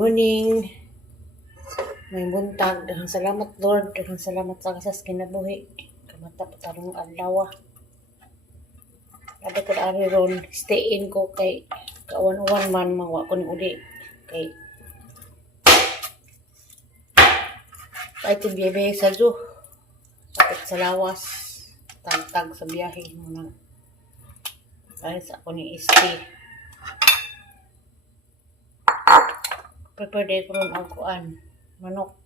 morning. May buntag. Daghang salamat Lord. Daghang salamat sa kasas kinabuhi. Kamata pa tarong adlaw. Ada ko ari ron. Stay in ko kay kawan-uwan man mawa ko ni uli. Kay kahit biyahe sa zoo. Sakit sa lawas. Tagtag sa biyahe mo na. Dahil sa ako ni stay. Prepare day ko ron ang kuan. Manok.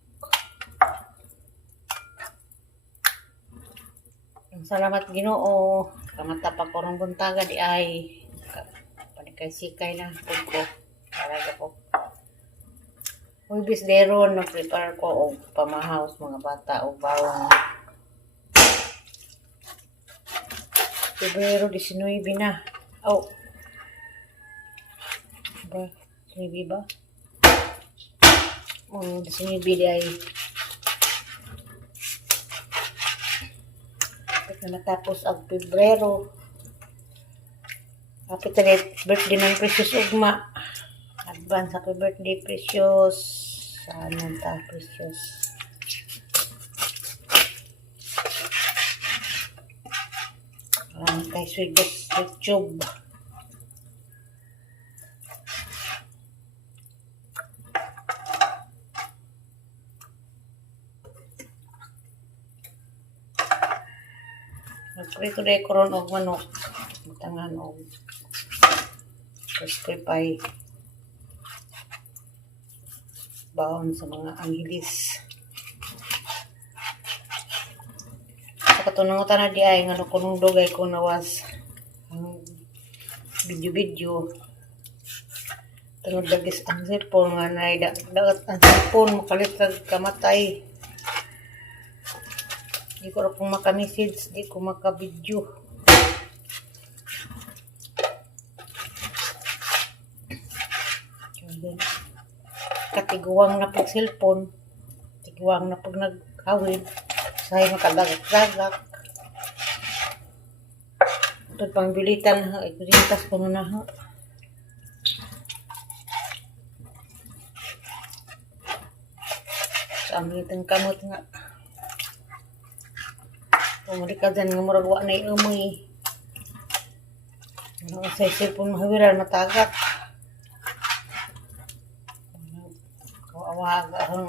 Salamat Ginoo. Kamata pa ko ron buntaga di ay. Panikay-sikay na ko. Talaga po. Ulbis deron na-prepare ko og pamahaws mga bata o bawang. Pebrero 19 na. Oh. Ba? 19 ba? 19 di ay. Na matapos ang Pebrero. Happy birthday ng Precious Ugma. Advance happy birthday Precious. Sana ta Precious. Kay Swedes YouTube. Nagprito day ko ron og manok. Tangan og prescripay. Baon sa mga angilis. Sa katunangutan na di ay nga kunong dugay ko nawas ang video-video. Tungod dagis ang cellphone nga na dagat ang cellphone makalitag kamatay. Di ko rin maka-message, di ko maka-video. Katiguang na pag cellphone, tiguang na pag nag-awid, sahay makadagak-dagak. Ito pang bilitan, ikulintas ko na ha. Sa amin itong kamot nga. Pumuli ka dyan nga murag wa na iumoy. Ano sa cellphone mahawiran matagak. Kawawaga.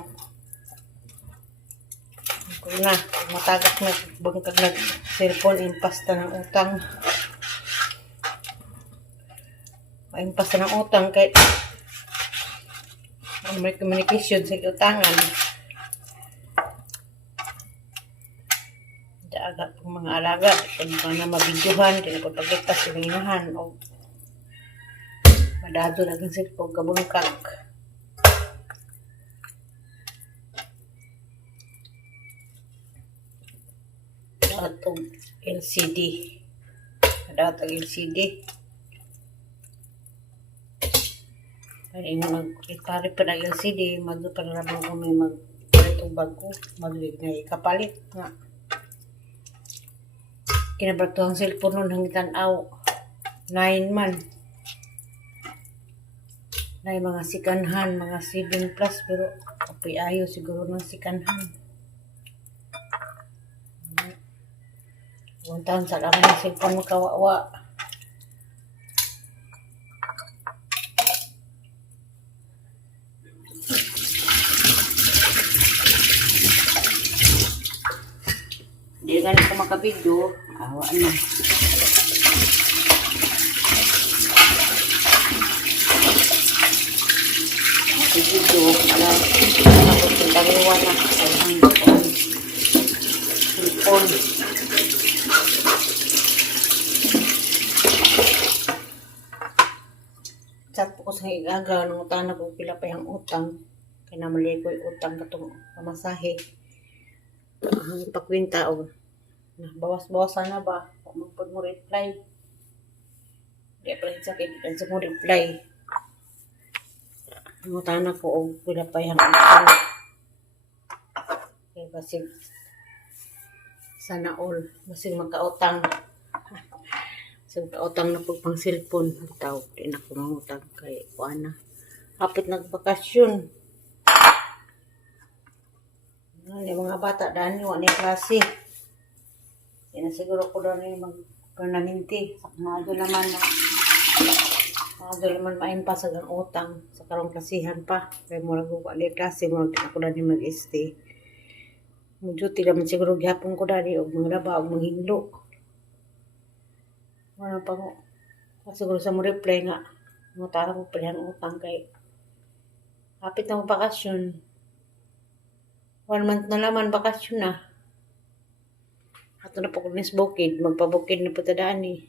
Kung na, matagak na bangkag na cellphone, impasta ng utang. Impasta ng utang kahit may communication sa utangan. Agad pong mga alaga, kung na mabidyohan, kaya po pagkitas silingahan, o madado na kang silpog kabungkag. Dapat ang LCD. Dapat ang LCD. Kaya nga mag-ipari pa ng LCD, mado pa na naman kung may mag-palit o bago, madulig na ikapalit nga. Kinabarto ang cellphone nun hanggang tanaw. 9 man. Na mga sikanhan, mga 7 plus, pero kapay ayo siguro ng sikanhan. 1 taon sa laman ng cellphone makawawa. Hindi nga ko makabidyo. Awa na. Makabidyo. Alam ko sa taliwa na. Alam ko ang cellphone. Chat po ko sa igaga. Nung utang na po pila pa yung utang. Kaya namali ko yung utang katong pamasahe. Ang pakwinta o bawas-bawasan na ba? Magpag mo reply. Di pa rin sakit. Kasi mo reply. Mutana ko o pila pa yung utang. Kaya basig sana all. Basig magkautang. Basig magkautang na pag pang cellphone. Tawag din ako mangutang kay Juana. Kapit nagbakasyon. Yung mga bata dahil yung ano klase. Yan siguro ko doon yung mag-permanente. Sa mga naman maimpasag ang utang sa karong klasihan pa. Kaya mura ko ano klase, mura ako doon yung mag-stay. Muduti naman siguro gihapon ko doon yung mga laba o mga hinlo. Wala pa ko. Siguro sa mo reply nga. Mutara ko pa ang utang kay kapit ng bakasyon. 1 month na naman bakasyon na. Ato na po kung bukid. Magpabukid na po tadaan eh.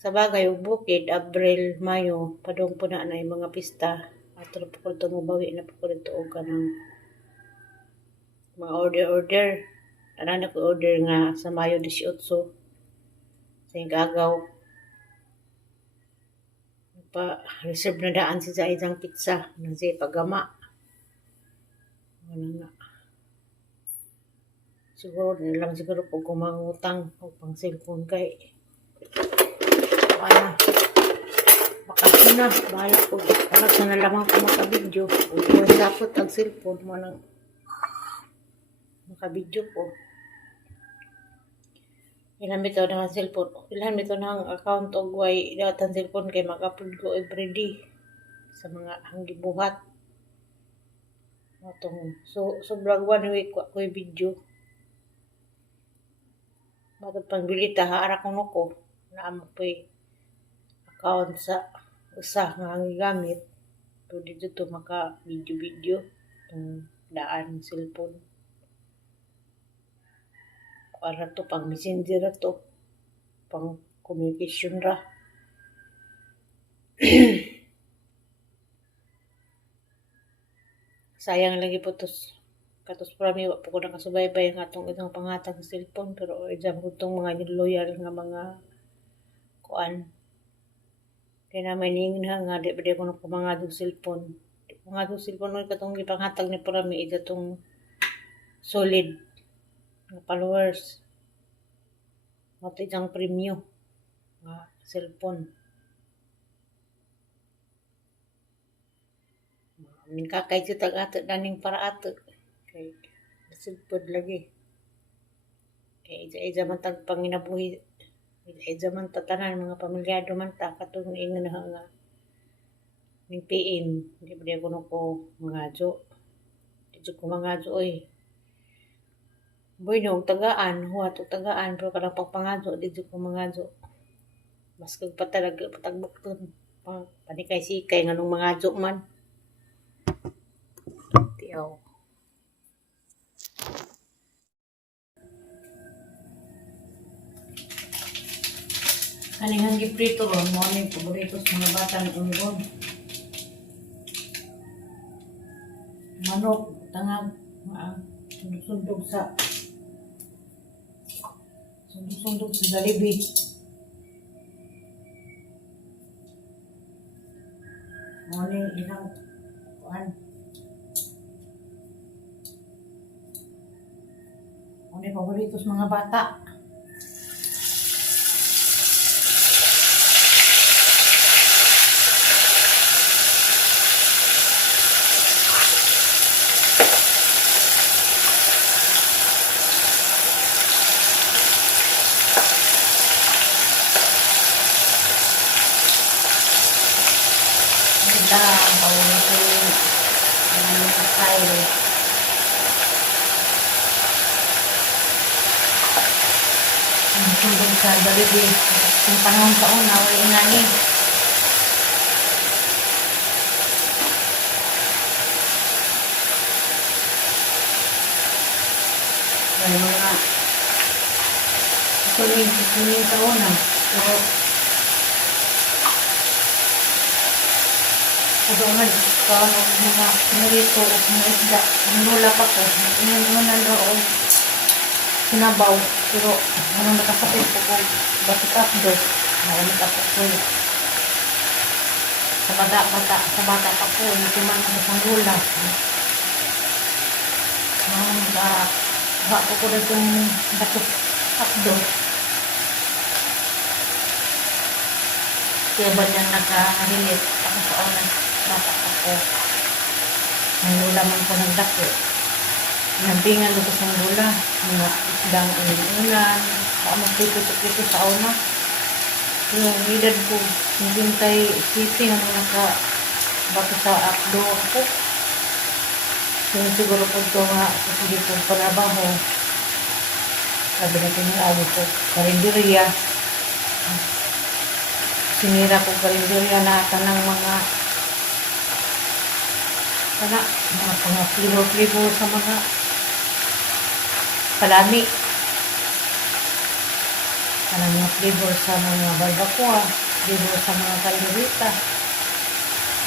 Sa bagay, yung bukid, Abril, Mayo, padong po na yung mga pista. Ato na po kung tumubawi na po kung ito o ka ng mga order. Tanan na ko order nga sa Mayo 18. Sa gagaw. Pa-reserve na daan si sa isang pizza. Nasi pagama. Ano nga. Siguro po kumangutang o pang cellphone kay wala. Bakasyon na. Bahala po. Anak na lamang ko makabidyo. Kung dapat ang cellphone mo nang makabidyo po. Ilan bito na ang cellphone. Ilan bito na ang account o guay dapat ang cellphone kay mag-upload ko everyday sa mga hanggibuhat. So sobrang 1 week ko yung video. Matod pangbilita, haara ko ko na amo po account sa usa nga ang gamit. So dito to maka video itong daan cellphone. Para to pang messenger to. Pang communication ra. Sayang lagi po tos katos prami wa po ko nakasubaybay ang atong itong pangatag sa cellphone pero exam ko itong mga loyal nga mga kuan kaya na may ningin nga di ba ko na kumangadong cellphone mo katong ipanghatag ni prami ito itong solid nga followers mato itang premium nga cellphone. Kakay siya tag-ato daning para ato. Kay nasugpod lagi. Kay isa man tag panginabuhi. Isa man tatanan mga pamilyado man ta katong ingon na nga ning PM. Di ba ko ko mangadyo. Di ko mangadyo oy. Boy no tagaan, huwat tagaan pero kadang pagpangadyo di ko mangadyo. Mas kag patalaga patagbukton. Panikay sikay nganong mangadyo man. Tiyaw. Kaningang giprito ron, mo yung paborito sa mga bata ng unggon. Manok, tangag, sundog-sundog sa Jollibee. Mo yung ilang kuan. Ano yung paborito sa mga bata? Ganda ang paborito ng sa style. Sundong sa Jollibee. Kung panahon sa una, wala ingani. May mga suling sa una. Pero kudoon kaano mga pinurito at mga isda. Nula pa ko. Ano nandoon. Sinabaw. Pero anong nakasapit po ko batik up do. Maramit ako ko. Sa bata pa ko. Natiman ako sa gula. Bako ko na itong batik up do. Kaya ba niyang nakahilit ako sa oras. bata ako. Ang lula man ko nagdako. Nabingan ko sa lula. Mga isdang ulan. Kaamang pito sa una. Yung edad ko, hindi tayo isipin ang nakabato sa akdo ako. Yung siguro po ito nga, sige po panabaho. Sabi natin yung abo ko, karinderya. Sinira ko karinderya na ng mga flavor sa mga palami. Mga flavor sa mga barbacoa, flavor sa mga karinderita,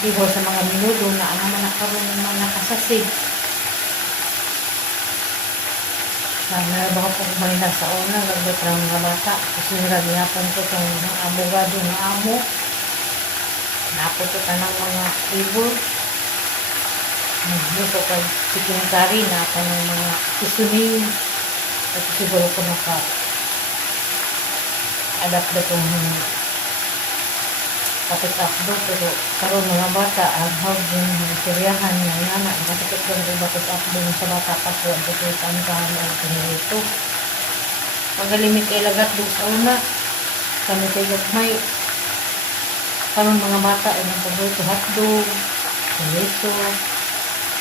flavor sa mga minudo na ang manakaroon ng mga nakasasig. Narabaho po kumain sa una, nagbat ng mga bata. Kasi niragihapon ko itong abogado na amo. Naputo ka ng mga flavor. Nagluto ka chicken curry na ako ng mga seasoning. At siguro ko adapt na itong kapit-updo. Pero karoon mga bata, ang hawag yung seryahan na nana. Nakasakit ko ng kapit-updo sa bata pa po. At ito ang kahan ang pinilito. Pagalimit ay lagat doon sa una. Kami tayo gagmay. Karoon mga bata ay ng paborito hotdog, pinilito,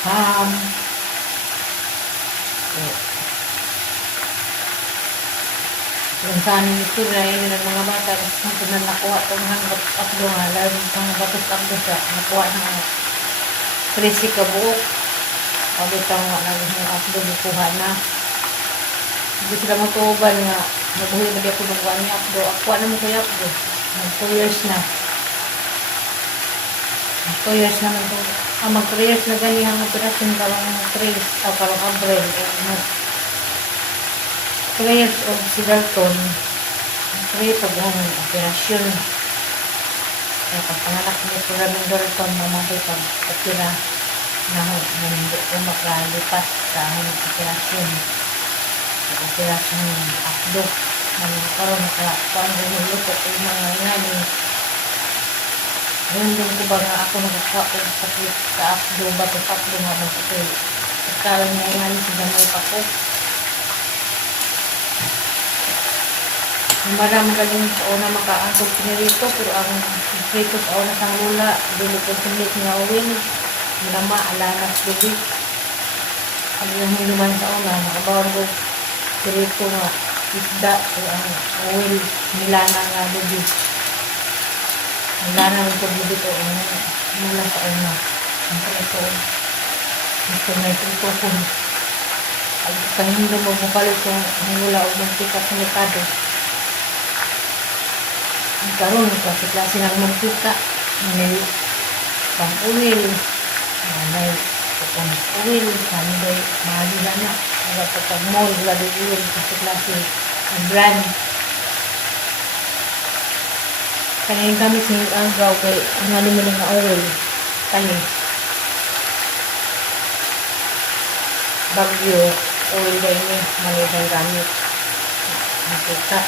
ham. Kung saan ito rin ng mga bata, kung na nakuha itong hanggat updo nga, lalo itong batos updo siya, nakuha ng 13 kabuok. Pag itong naging updo, nakuha na. Hindi sila matuban nga, nabuhay na di ako magawa niya updo. Akuha naman ko yung updo. 2 years na. 2 years naman ito. Mag 3 years na ganyan ang operasyon karong trace, karong Abril. 3 years old si Dalton, 3 paghahan ng operasyon. Kaya pagpanganak niya po raming Dalton, mamatay pagkira na hindi ko makalipas sa operasyon. Sa operasyon ng akdo. Karoon nakakuan rin yung luto ko yung mga ngani. Ngayon din ko ba nga ako nagkakaon sakit sa akdo, bato sa akdo nga ba ito. Karoon nga ngani sa gamay pa ko. Maraming galing sa una makaangkog pinirito, pero ang prito sa una sang lula, dili ko sumit nga uwin, minama, alanas, lubi. Ang yung hinuman sa una, nakabawang ko pinirito nga isda, pero ang uwin, nilana nga lubi. Ang lana ng lubi ito, ang mula sa una, ang prito, gusto may prito ko. Ang kahindo mo bukalit yung mula o mantika sa merkado. Karoon kasi klase ng mantika, may pang-uwil, may pang-uwil, may mahali na wala pa pag-mall, wala din uwil kasi klase ng brand. Kaya kami sinagaw kay ang mo ng oil, kani Bagyo, oil ba ini, malibang gamit, mantika.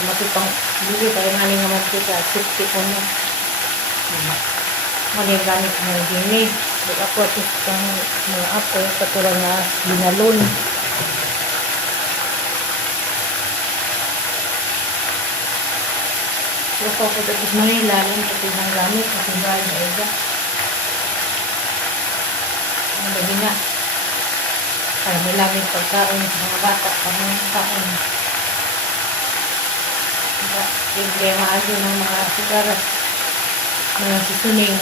Matipang bili tayo maling naman kita 60 ko na maling gamit mo din ako at itong mga apo katulad na binalon so ako po tapos Manila lang pati ng gamit pati bahay na ega ang gabi nga para may lamig pagkain sa mga bata para may kain. Hindi maado ng mga sigaras, mga seasoning.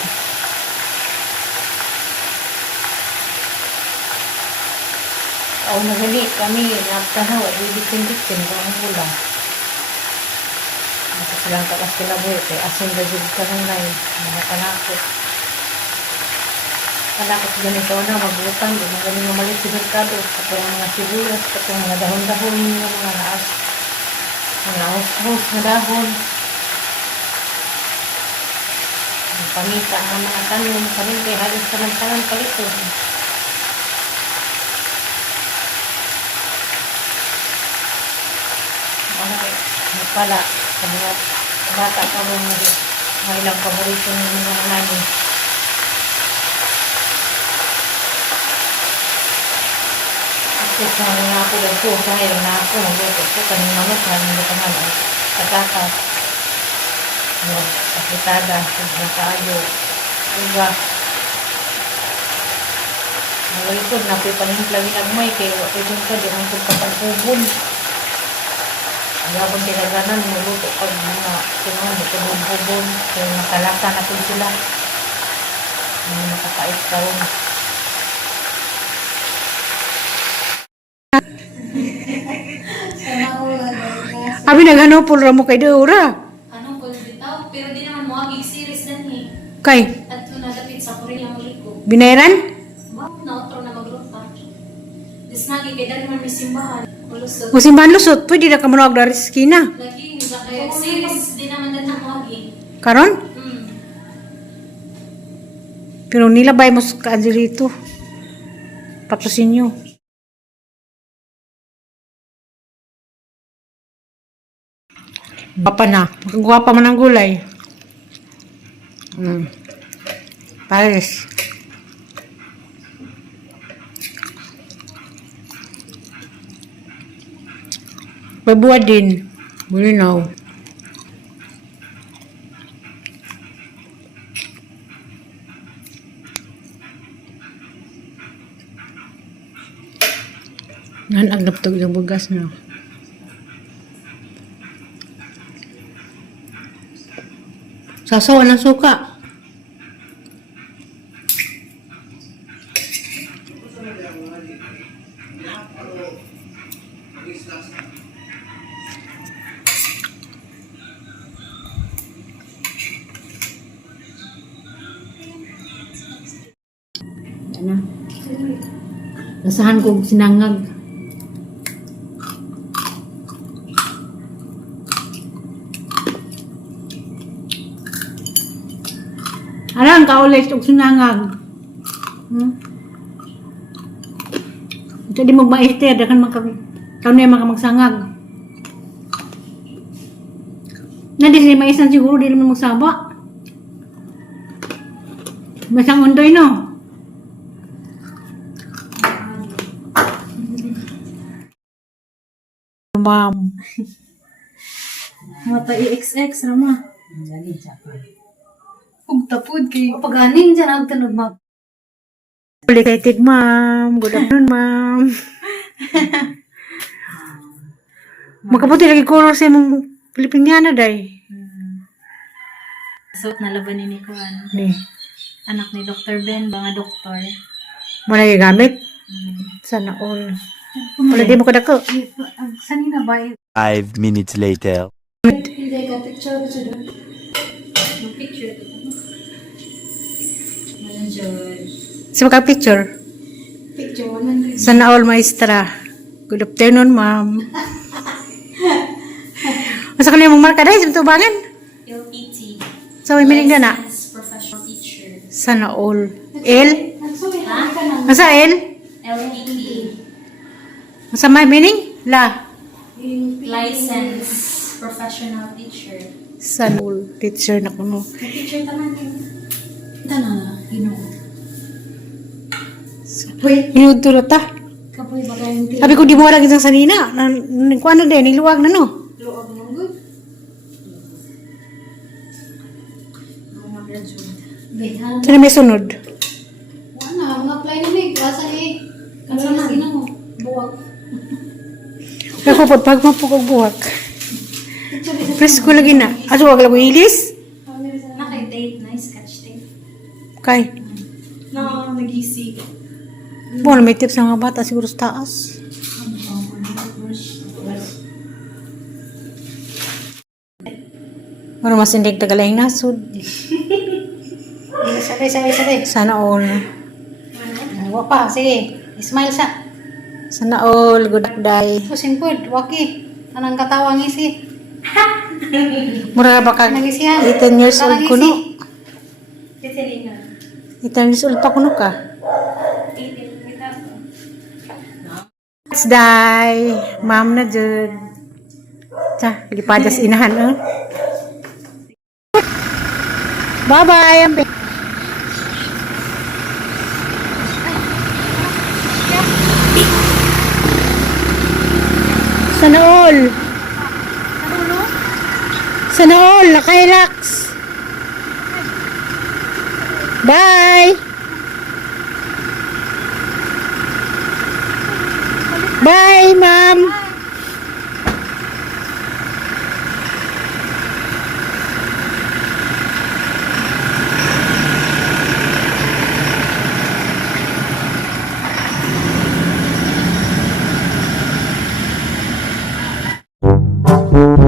O nagali kami, nagtanaw, at ibigin-bigin ko ang mula. Nakasilang kakas kinabuhi, kaya asin na dyan kanunay, mga panakot. Panakot ganito na, magbutan, mga galing mamalit sa merkado, at mga sibuyas, at mga dahon-dahon, mga naas. Mga ahos na dahon. Pamita ang mga tanom. Karoon kay halos tanan-tanan palito. May pala. Sa mga bata pa rin Mga ilang paborito ng mga nani. At sa mga ako lang po, sa ngayon na ako, nagluto po, kanina naman, kanina pa naman, patatas, pakitada, nakaayo, uga. Nalikod, napipanimplagin ang may, kaya pwedeng ka, di ang pagkapagpubon. Gabon tinaganan, nuluto pag mga sinuhan, pagpubon, kaya nakalasa na po sila. Mga nakakait ka rin. Abi nagano pulra mo kay Deura. Anong pwede bitaw? Pero di naman mo agig series dan eh. Kay At kung nagapit sa Korea mo liko. binairan? Wow, na-outro na magluta. Dis nagi kay dali man may simbahan. Kulusot. Kung simbahan lusot, pwede na ka manawag na riskina. Lagi, kaya series di naman dan mo agig. Karon? Hmm. Pero nilabay mo sa Angelito. Papusin nyo. Bapa na. Makagwapa man ang gulay. Pares. Pabuwa din. Bulinaw. Nan ang laptog ng bugas na. Sasawa ng suka. Ano? Lasahan ko sinangag. Alang ka ulit og sinangag. Ito di mo maister, dakan niya magsangag. Nadi siya maisan siguro, di naman magsaba. Masang undoy, no? Ma'am. Mata i-XX rama. Lagi siapa. Ug tapod kay paganing dyan ang tunog ma. Excited, ma'am. Good afternoon, ma'am. Makaputi lagi color sa mong Pilipiniana, day. Suot na laban ni Kuan. Ni. Anak ni Dr. Ben, mga doktor. Malagi gamit. Sana all. Wala di mo kadako. Sanina ba? 5 minutes later. Hindi ka picture ko sa doon. Yung picture ko. Sa mga picture. Picture 100. Sana all, maestra. Good afternoon, ma'am. Masa kanina mong marka dahil sa tubangan? LPT. Sa may minig na na. Licensed Professional Teacher. Sana all. L? Ha? Masa L? LPT. Masa may meaning? La. Licensed Professional Teacher. Sana all. Teacher na kuno. Teacher taman din. Tana, Inudto ta. Kapoy ba kayong Sabi ko di mo wala isang sanina. Kuha na din, niluwag na no. Luog mong good? Mga graduate. Behan. Sana may sunod. Wala, mga apply na may klasa eh. Kansa na sino mo? Buwag. Kapapot, pag mapukog buwak. Presko lagi na. Aso wag lang ko ilis. Naka-date, nice catch tape. Kay. Na, nag-isig. Buwan, may tips ng mga bata siguro sa taas. Ano mas hindi tagalay nasod. Sabay. Sana all. Wapa, sige. Smile sa. Sana all. Good day. Pusing pod, waki. Anang katawang isi. Mura ba ka? Nagisihan. 18 years old ko no. Titilingan. 18 years old pa ko no ka. It's day. Ma'am na dyan. Lipadas inahan. Bye-bye. Sana all. Sana all. Naka-relax. Bye. Bye, ma'am. Thank you.